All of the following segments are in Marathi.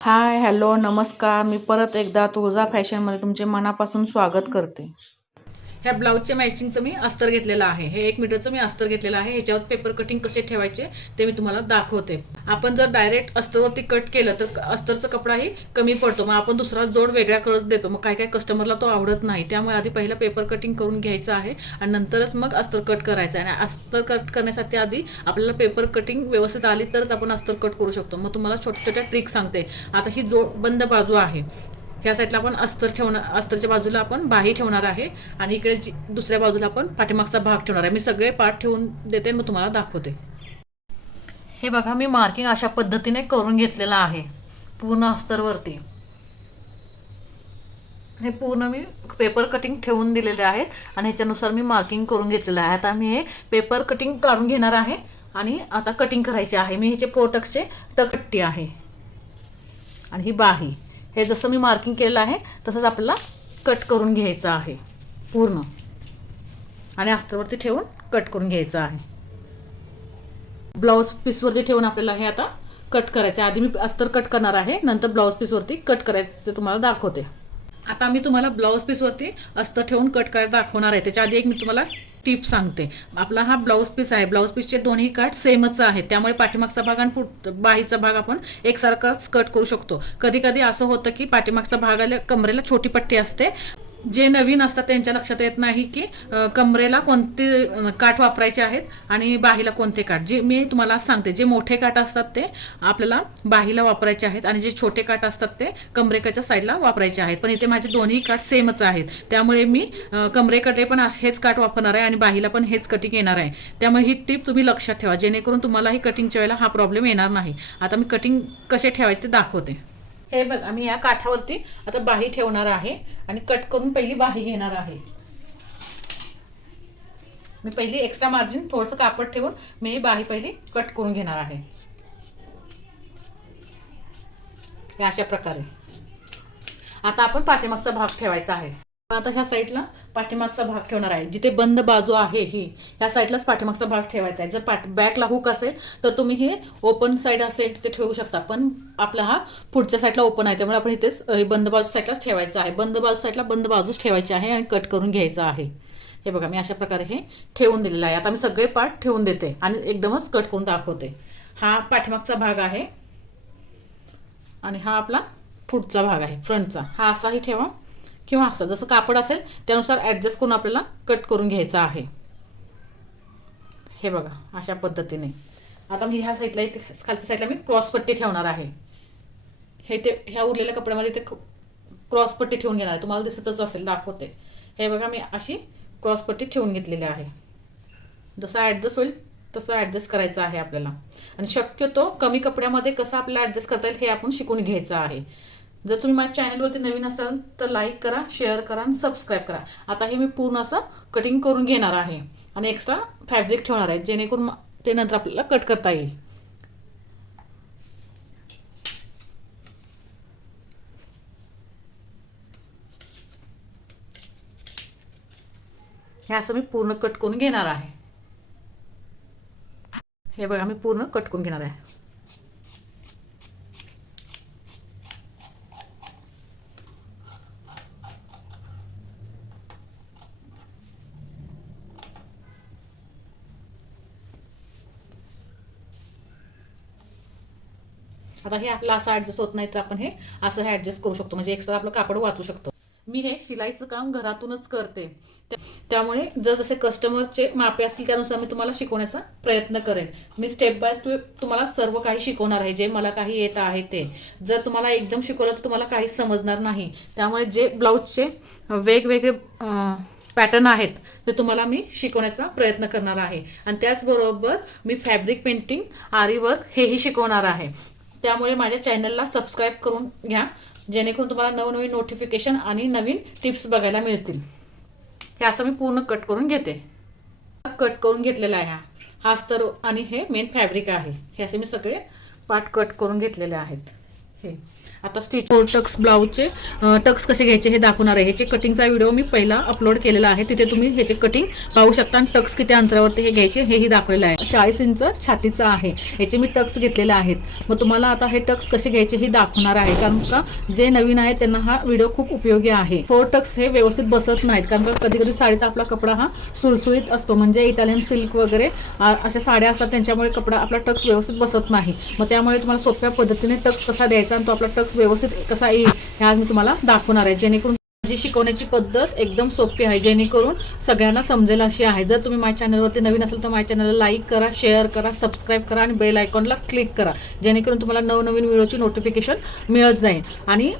हाय हॅलो नमस्कार. मी परत एकदा तुळजा फॅशनमध्ये तुमचे मनापासून स्वागत करते. ह्या ब्लाऊजच्या मॅचिंगचं मी अस्तर घेतलेलं आहे. हे एक मीटरचं मी अस्तर घेतलेलं आहे. ह्याच्यावर पेपर कटिंग कसे ठेवायचे ते मी तुम्हाला दाखवते. आपण जर डायरेक्ट अस्तरवरती कट केलं तर अस्तरचा कपडाही कमी पडतो. मग आपण दुसरा जोड वेगळ्या कळच देतो. मग काय काय कस्टमरला तो आवडत नाही. त्यामुळे आधी पहिलं पेपर कटिंग करून घ्यायचं आहे आणि नंतरच मग अस्तर कट करायचं आहे. आणि अस्तर कट करण्यासाठी आधी आपल्याला पेपर कटिंग व्यवस्थित आली तरच आपण अस्तर कट करू शकतो. मग तुम्हाला छोट्या छोट्या ट्रिक सांगते. आता ही जोड बंद बाजू आहे. ह्या साईडला आपण अस्तर ठेवणार अस्तरच्या बाजूला आपण बाही ठेवणार आहे आणि इकडे जी- दुसऱ्या बाजूला आपण पाठीमागचा भाग ठेवणार आहे. मी सगळे पार्ट ठेवून देते आणि मग तुम्हाला दाखवते. हे बघा मी मार्किंग अशा पद्धतीने करून घेतलेलं आहे पूर्ण अस्तरवरती. हे पूर्ण मी पेपर कटिंग ठेवून दिलेले आहेत आणि ह्याच्यानुसार मी मार्किंग करून घेतलेलं आहे. आता मी हे पेपर कटिंग काढून घेणार आहे आणि आता कटिंग करायचे आहे. मी ह्याचे प्रोडक्टचे तकट्टी आहे आणि ही बाही. हे जसं मी मार्किंग केलेलं आहे तसंच आपल्याला कट करून घ्यायचं आहे पूर्ण. आणि अस्तरवरती ठेवून कट करून घ्यायचं आहे. ब्लाऊज पीसवरती ठेवून आपल्याला हे आता कट करायचं आहे. आधी मी अस्तर कट करणार आहे नंतर ब्लाऊज पीसवरती कट करायचं ते तुम्हाला दाखवते. आता मी तुम्हाला ब्लाऊज पीसवरती अस्तर ठेवून कट करायला दाखवणार आहे. त्याच्या आधी एक मी तुम्हाला टिप सांगते. आपला हा ब्लाऊज पीस आहे. ब्लाऊज पीसचे दोन्ही काट सेमच आहेत. त्यामुळे पाठीमागचा भाग आणि पुढ बाहीचा भाग आपण एकसारखाच कट करू शकतो. कधी कधी असं होतं की पाठीमागचा भागाला कमरेला छोटी पट्टी असते. जे नवीन असतात त्यांच्या लक्षात येत नाही की कमरेला कोणते काठ वापरायचे आहेत आणि बाहीला कोणते काठ. जे मी तुम्हाला सांगते जे मोठे काठ असतात ते आपल्याला बाहीला वापरायचे आहेत आणि जे छोटे काठ असतात ते कमरेकाच्या साईडला वापरायचे आहेत. पण इथे माझे दोन्ही काठ सेमच आहेत. त्यामुळे मी कमरेकडे पण हेच काठ वापरणार आहे आणि बाहीला पण हेच कटिंग येणार आहे. त्यामुळे ही टीप तुम्ही लक्षात ठेवा जेणेकरून तुम्हालाही कटिंगच्या वेळेला हा प्रॉब्लेम येणार नाही. आता मी कटिंग कसे ठेवायचे ते दाखवते. हे बघा मी या काठावरती आता बाही ठेवणार आहे आणि कट करून पहिली बाही घेणार आहे. मी पहिली एक्स्ट्रा मार्जिन थोडंसं कापड ठेवून मी ही बाही पहिली कट करून घेणार आहे. अशा प्रकारे. आता आपण पाठीमागचा भाग ठेवायचा आहे. आता ह्या साईडला पाठीमागचा भाग ठेवणार आहे. जिथे बंद बाजू आहे ही ह्या साईडलाच पाठीमागचा भाग ठेवायचा आहे. जर पाठ बॅकला हुक असेल तर तुम्ही हे ओपन साईड असेल तिथे ठेवू शकता. पण आपला हा पुढच्या साईडला ओपन आहे. त्यामुळे आपण इथेच बंद बाजू साईडलाच ठेवायचं आहे. बंद बाजू साईडला बंद बाजूच ठेवायची आहे आणि कट करून घ्यायचं आहे. हे बघा मी अशा प्रकारे हे ठेवून दिलेलं आहे. आता मी सगळे पार्ट ठेवून देते आणि एकदमच कट करून दाखवते. हा पाठीमागचा भाग आहे आणि हा आपला पुढचा भाग आहे फ्रंटचा हा असाही ठेवा. किंवा असं जसं कापड असेल त्यानुसार ॲडजस्ट करून आपल्याला कट करून घ्यायचा आहे. हे बघा अशा पद्धतीने. आता मी ह्या साईडला इथे खालच्या साईडला मी क्रॉसपट्टी ठेवणार आहे. हे ते ह्या उरलेल्या कपड्यामध्ये ते क्रॉसपट्टी ठेवून घेणार आहे. तुम्हाला दिसतच असेल दाखवते. हे बघा मी अशी क्रॉसपट्टी ठेवून घेतलेली आहे. जसं ॲडजस्ट होईल तसं ॲडजस्ट करायचं आहे आपल्याला. आणि शक्यतो कमी कपड्यामध्ये कसं आपल्याला ॲडजस्ट करता येईल हे आपण शिकून घ्यायचं आहे. जर तुम्ही माझ्या चॅनलवरती नवीन असाल तर लाईक करा शेअर करा आणि सबस्क्राईब करा. आता हे मी पूर्ण असं कटिंग करून घेणार आहे. आणि एक्स्ट्रा फॅब्रिक ठेवणार आहे जेणेकरून ते नंतर आपल्याला कट करता येईल. हे असं मी पूर्ण कट करून घेणार आहे. हे बघा मी पूर्ण कट करून घेणार आहे. आता हे आपलं असं ॲडजस्ट होत नाही तर आपण हे असं हे ॲडजस्ट करू शकतो. म्हणजे एक्स्ट्रा आपलं कापड वाचू शकतो. मी हे शिलाईचं काम घरातूनच करते. त्यामुळे जसजसे कस्टमरचे मापे असतील त्यानुसार मी तुम्हाला शिकवण्याचा प्रयत्न करेन. मी स्टेप बाय स्टेप तुम्हाला सर्व काही शिकवणार आहे. जे मला काही येत आहे ते. जर तुम्हाला एकदम शिकवलं तर तुम्हाला काही समजणार नाही. त्यामुळे जे ब्लाऊजचे वेगवेगळे पॅटर्न आहेत ते तुम्हाला मी शिकवण्याचा प्रयत्न करणार आहे. आणि त्याचबरोबर मी फॅब्रिक पेंटिंग आरी वर्क हेही शिकवणार आहे. त्यामुळे माझ्या चॅनलला सबस्क्राईब करून घ्या जेणेकरून तुम्हाला नवनवीन नोटिफिकेशन आणि नवीन टिप्स बघायला मिळतील. हे असं मी पूर्ण कट करून घेते. कट करून घेतलेला आहे हा. हा अस्तर आणि हे मेन फॅब्रिक आहे. हे असे मी सगळे पार्ट कट करून घेतलेले आहेत. हे. आता स्टिच फोर टक्स ब्लाऊजचे टक्स कसे घ्यायचे हे दाखवणार आहे. ह्याचे कटिंगचा व्हिडिओ मी पहिला अपलोड केलेला आहे. तिथे तुम्ही ह्याचे कटिंग पाहू शकता आणि टक्स किती अंतरावरती हे घ्यायचे हेही दाखवलेलं आहे. चाळीस इंच छातीचं आहे. याचे मी टक्स घेतलेले आहेत. मग तुम्हाला आता हे टक्स कसे घ्यायचे हे दाखवणार आहे. कारण का जे नवीन आहे त्यांना हा व्हिडिओ खूप उपयोगी आहे. फोर टक्स हे व्यवस्थित बसत नाहीत. कारण का कधी कधी साडीचा आपला कपडा हा सुळसुळीत असतो. म्हणजे इटालियन सिल्क वगैरे अशा साड्या असतात. त्यांच्यामुळे कपडा आपला टक्स व्यवस्थित बसत नाही. मग त्यामुळे तुम्हाला सोप्या पद्धतीने टक्स कसा द्यायचा आणि तो आपला टक्स व्यवस्थित कसा येईल हे आज मी तुम्हाला दाखवणार आहे. जेणेकरून माझी शिकवण्याची पद्धत एकदम सोपी आहे जेणेकरून सगळ्यांना समजेल अशी आहे. जर तुम्ही माझ्या चॅनलवरती नवीन असेल तर माझ्या चॅनलला लाईक करा शेअर करा सबस्क्राईब करा आणि बेल आयकॉनला क्लिक करा जेणेकरून तुम्हाला नवनवीन व्हिडिओची नोटिफिकेशन मिळत जाईल. आणि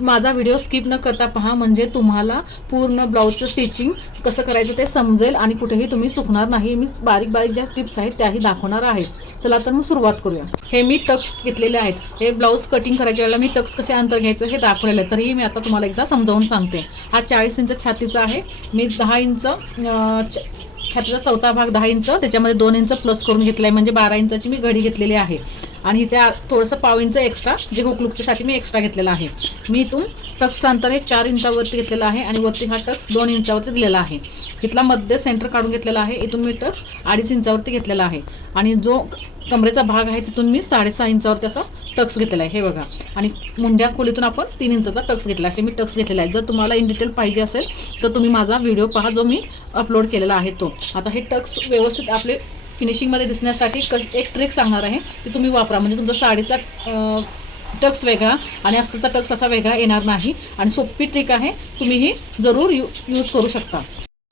माझा व्हिडिओ स्किप न करता पहा म्हणजे तुम्हाला पूर्ण ब्लाऊजचं स्टिचिंग कसं करायचं ते समजेल आणि कुठेही तुम्ही चुकणार नाही. मी बारीक बारीक ज्या टिप्स आहेत त्याही दाखवणार आहेत चला तर मग सुरुवात करूया. हे मी टक्स घेतलेले आहेत. हे ब्लाऊज कटिंग करायच्या वेळेला मी टक्स कसे अंतर घ्यायचं हे दाखवलेलं आहे. तरीही मी आता तुम्हाला एकदा समजावून सांगते. हा चाळीस इंच छातीचा आहे. मी दहा इंच छातीचा चौथा भाग दहा इंच त्याच्यामध्ये दोन इंच प्लस करून घेतला आहे म्हणजे बारा इंचाची मी घडी घेतलेली आहे. आणि इथे थोडंसं पाव इंच एक्स्ट्रा जे हुकलुकच्यासाठी मी एक्स्ट्रा घेतलेला आहे. मी इथून टक्स अंतर हे चार इंचावरती घेतलेला आहे आणि वरती हा टक्स दोन इंचावरती दिलेला आहे. इथला मध्य सेंटर काढून घेतलेला आहे. इथून मी टक्स अडीच इंचावरती घेतलेला आहे. आणि जो कमरेचा भाग आहे तिथून मी साडेसहा इंचावरती असा टक्स घेतलेला आहे हे बघा. आणि मुंड्या खोलीतून आपण तीन इंचाचा टक्स घेतला. असे मी टक्स घेतलेला आहे जर तुम्हाला इन डिटेल पाहिजे असेल तर तुम्ही माझा व्हिडिओ पहा जो मी अपलोड केलेला आहे तो. आता हे टक्स व्यवस्थित आपले फिनिशिंगमध्ये दिसण्यासाठी क एक ट्रिक सांगणार आहे ती तुम्ही वापरा. म्हणजे तुमचा साडीचा टक्स वेगळा आणि अस्ताचा टक्स असा वेगळा येणार नाही. आणि सोपी ट्रिक आहे तुम्ही ही जरूर यू यूज करू शकता.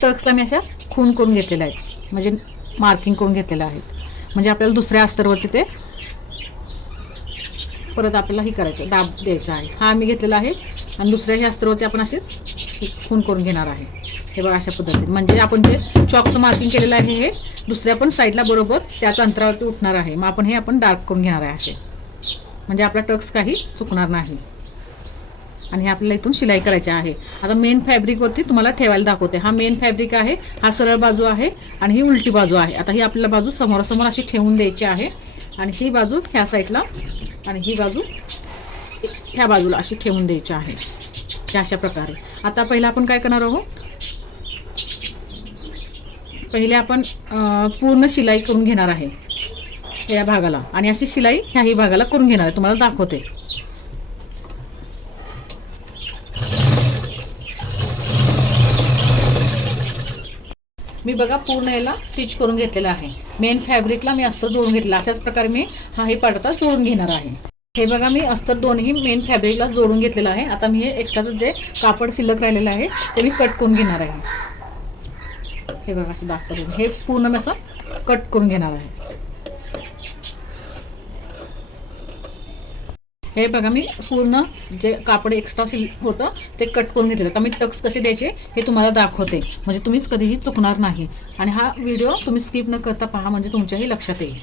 टक्सला मी अशा खून करून घेतलेल्या आहेत. म्हणजे मार्किंग करून घेतलेल्या आहेत. म्हणजे आपल्याला दुसऱ्या अस्तरवरती ते परत आपल्याला ही करायचं दाब द्यायचा आहे. हा आम्ही घेतलेला आहे. आणि दुसऱ्या ह्या अस्त्रावरती आपण अशीच खून करून घेणार आहे. हे बघा अशा पद्धतीने. म्हणजे आपण जे चॉकचं मार्किंग केलेलं आहे हे दुसऱ्या पण साईडला बरोबर त्याच अंतरावरती उठणार आहे. मग आपण हे आपण डार्क करून घेणार आहे असे. म्हणजे आपला टक्स काही चुकणार नाही. आणि हे आपल्याला इथून शिलाई करायची आहे. आता मेन फॅब्रिकवरती तुम्हाला ठेवायला दाखवते. हा मेन फॅब्रिक आहे हा सरळ बाजू आहे आणि ही उलटी बाजू आहे. आता ही आपल्याला बाजू समोरासमोर अशी ठेवून द्यायची आहे. आणि ही बाजू ह्या साईडला आणि ही बाजू ह्या बाजूला अशी ठेवून द्यायची आहे. त्या अशा प्रकारे. आता पहिलं आपण काय करणार आहोत? पहिले आपण पूर्ण शिलाई करून घेणार आहे. या भागाला. आणि अशी शिलाई ह्याही भागाला करून घेणार आहे. तुम्हाला दाखवते. मी बघा पूर्ण याला स्टिच करून घेतलेलं आहे. मेन फॅब्रिकला मी अस्तर जोडून घेतलं. अशाच प्रकारे मी हाही पाडता जोडून घेणार आहे. हे बघा मी अस्तर दोन्ही मेन फॅब्रिकला जोडून घेतलेलं आहे. आता मी हे एक्स्ट्राचं जे कापड शिल्लक राहिलेलं आहे ते मी कट करून घेणार आहे. हे बघा असं दाखवून हे पूर्ण मी असं कट करून घेणार आहे. हे बघा मी पूर्ण जे कापड एक्स्ट्रा शिल होतं ते कट करून घेतलेलं. आता मी टक्स कसे द्यायचे हे तुम्हाला दाखवते. म्हणजे तुम्ही कधीही चुकणार नाही. आणि हा व्हिडिओ तुम्ही स्किप न करता पहा म्हणजे तुमच्याही लक्षात येईल.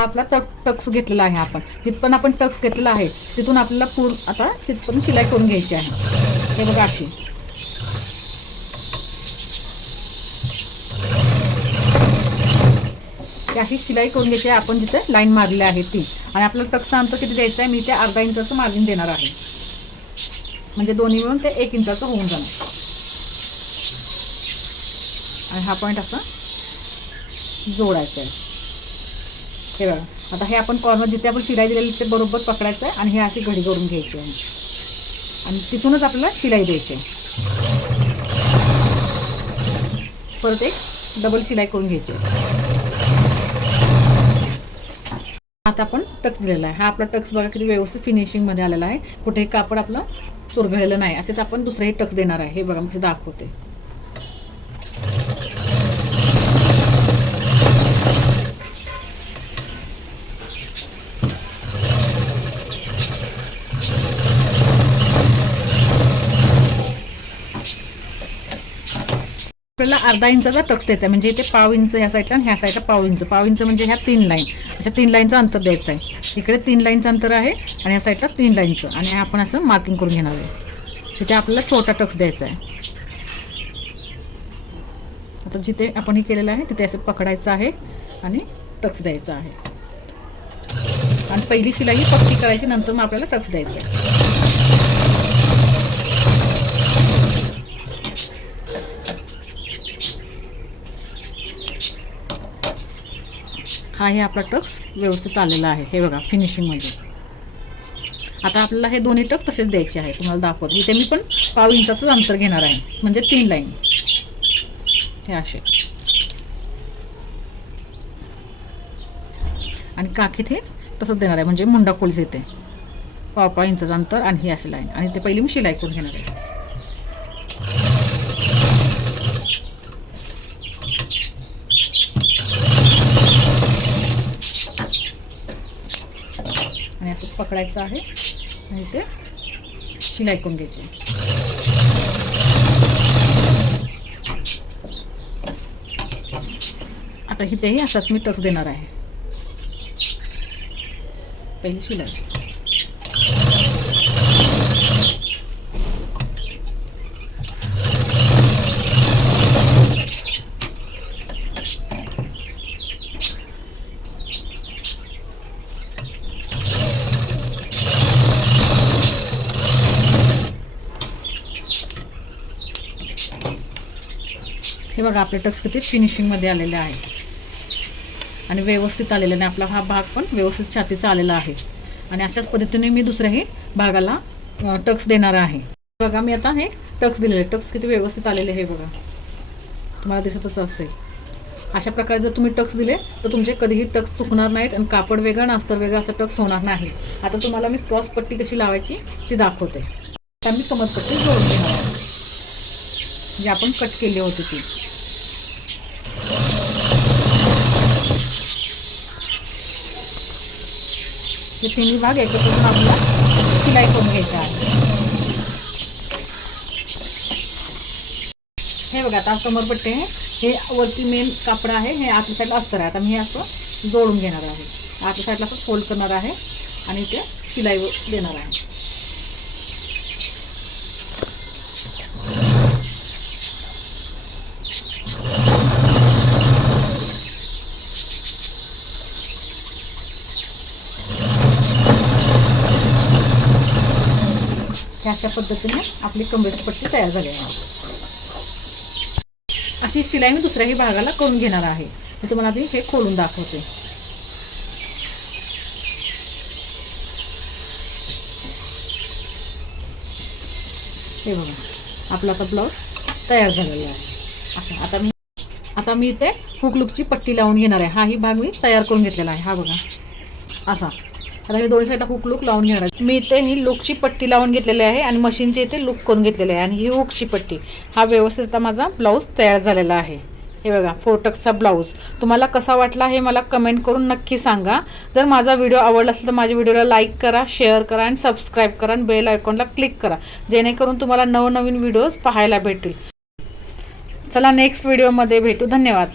हा आपला टक टक्स घेतलेला आहे आपण. जिथपण आपण टक्स घेतलेला आहे तिथून आपल्याला पूर्ण आता तिथपर्यंत शिलाई करून घ्यायची आहे. हे बघा अशी. की अशी शिलाई करून घ्यायची आहे. आपण जिथे लाईन मारली आहे ती. आणि आपल्याला टक्सा अंतर किती द्यायचं आहे? मी ते अर्धा इंचाचं मार्जिन देणार आहे. म्हणजे दोन्ही मिळून ते एक इंचाचं होऊन जाणार. आणि हा पॉईंट असा जोडायचा आहे. हे बघा. आता हे आपण कॉर्नर जिथे आपण शिलाई दिलेली ते बरोबर पकडायचं आहे आणि हे अशी घडी करून घ्यायची आहे. आणि तिथूनच आपल्याला शिलाई द्यायची आहे. परत एक डबल शिलाई करून घ्यायची आहे आता आपण टक्स दिलेला आहे. हा आपला टक्स बघा किती व्यवस्थित फिनिशिंगमध्ये आलेला आहे. कुठेही कापड आपलं चुरघळलेलं नाही. असेच आपण दुसरंही टक्स देणार आहे. हे बघा मी दाखवते. आपल्याला अर्धा इंचाचा टक्स द्यायचा आहे. म्हणजे इथे पाव इंच ह्या साईडला आणि ह्या साईडला पाव इंच. पाव इंच म्हणजे ह्या तीन लाईन. अशा तीन लाईनचं अंतर द्यायचं आहे. इकडे तीन लाईनचं अंतर आहे आणि ह्या साईडला तीन लाईनचं. आणि आपण असं मार्किंग करून घेणार आहे. तिथे आपल्याला छोटा टक्स द्यायचा आहे. आता जिथे आपण हे केलेलं आहे तिथे असं पकडायचं आहे आणि टक्स द्यायचा आहे. आणि पहिली शिलाई ही पक्की करायची नंतर मग आपल्याला टक्स द्यायचं आहे. हा हे आपला टक्स व्यवस्थित आलेला आहे. हे बघा फिनिशिंगमध्ये आता आपल्याला हे दोन्ही टक्स तसेच द्यायचे आहे. तुम्हाला दाखवतो. इथे मी पण पाव इंचाचं अंतर घेणार आहे. म्हणजे तीन लाईन हे असे. आणि काकीत हे तसंच देणार आहे. म्हणजे मुंडा खोलीच येते पाव पाव इंचाचं अंतर आणि ही अशी लाईन आणि ते पहिली मी शिलाई करून घेणार आहे आणि असं पकडायचं आहे. आणि ते शिलाई करून घ्यायची. आता इथेही असाच मी टक्स देणार आहे. पहिली शिलाई. हे बघा आपले टक्स किती फिनिशिंगमध्ये आलेले आहे. आणि व्यवस्थित आलेल्याने आपला हा भाग पण व्यवस्थित छातीचा आलेला आहे. आणि अशाच पद्धतीने मी दुसऱ्याही भागाला टक्स देणार आहे. बघा मी आता हे टक्स दिलेले टक्स किती व्यवस्थित आलेले हे बघा. तुम्हाला दिसतच असेल. अशा प्रकारे जर तुम्ही टक्स दिले तर तुमचे कधीही टक्स चुकणार नाहीत आणि कापड वेगळं आणि अस्तर वेगळं असं टक्स होणार नाही. आता तुम्हाला मी क्रॉस पट्टी कशी लावायची ती दाखवते. आता मी कमरपट्टी जोडून घेणार जी आपण कट केली होती ती. हे तिन्ही भाग एकत्र करून आपल्याला शिलाई करून घ्यायचा आहे. हे बघा आता कमरपट्टे हे वरती मेन कापड आहे हे आतल्या साईडला अस्तर आहे. आता मी हे असं जोडून घेणार आहे. आतल्या साईडला असं फोल्ड करणार आहे आणि ते शिलाई देणार आहे ह्या अशा पद्धतीने आपली कमरेची पट्टी तयार झाली आहे. अशी शिलाई मी दुसऱ्याही भागाला करून घेणार आहे. मी तुम्हाला आधी हे खोलून दाखवते. हे बघा आपला आता ब्लाऊज तयार झालेला आहे. असं आता मी आता मी इथे हुकलुकची पट्टी लावून घेणार आहे. हाही भाग मी तयार करून घेतलेला आहे. हा बघा. असा. आता हे दोन्ही साईडला हुक लुक लावून घेणार आहे. मी इथे ही लुकची पट्टी लावून घेतलेली आहे आणि मशीनची इथे लुक करून घेतलेली आहे. आणि ही हुकची पट्टी. हा व्यवस्थित आता माझा ब्लाऊज तयार झालेला आहे. हे बघा फोरटक्सचा ब्लाऊज तुम्हाला कसा वाटला हे मला कमेंट करून नक्की सांगा. जर माझा व्हिडिओ आवडला असेल तर माझ्या व्हिडिओला लाईक करा शेअर करा आणि सबस्क्राईब करा आणि बेल आयकॉनला क्लिक करा. जेणेकरून तुम्हाला नवनवीन व्हिडिओज पाहायला भेटतील. चला नेक्स्ट व्हिडिओमध्ये भेटू. धन्यवाद.